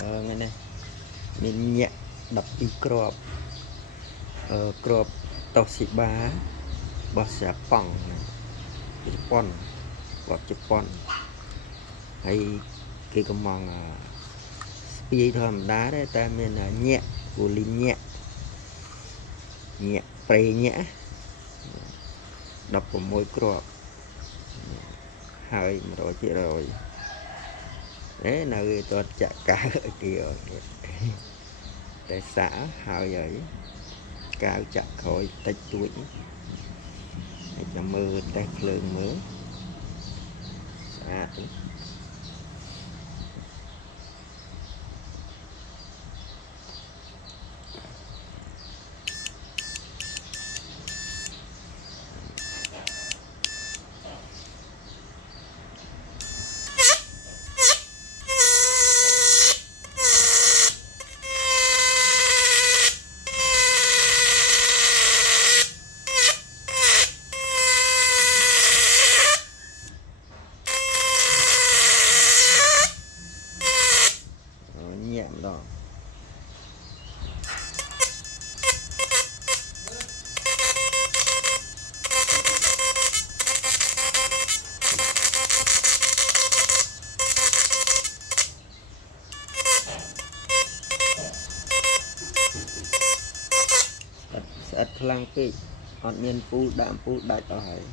ថ្ងៃនេះមានញាក់12គ្រាប់គ្រាប់តូស៊ីបារបស់ជប៉ុនគាត់ជប៉ុនហើយគេកំងស្ពាយធម្មតាដែរតែមានញាក់គូលីញាក់ប្រេញាក់16គ្រាប់ហើយ 100% នៅតើចាក់កាវគេតែសាក់ហើយកាវចាក់ក្រោយតិចតួចហើយចាំមើលតេស្តភ្លើងមើលស្អាតញាក់ម្ដងស្អិតខ្លាំងពេកអត់មានពូលដាក់ពូលដាច់អស់ហើយ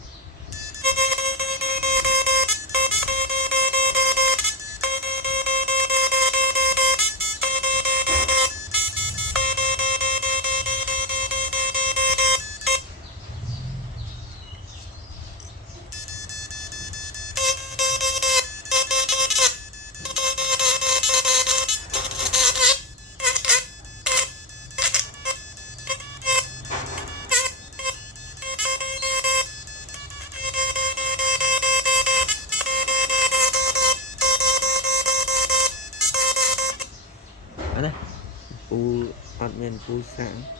ណាពូលអត់មានពូលសាំង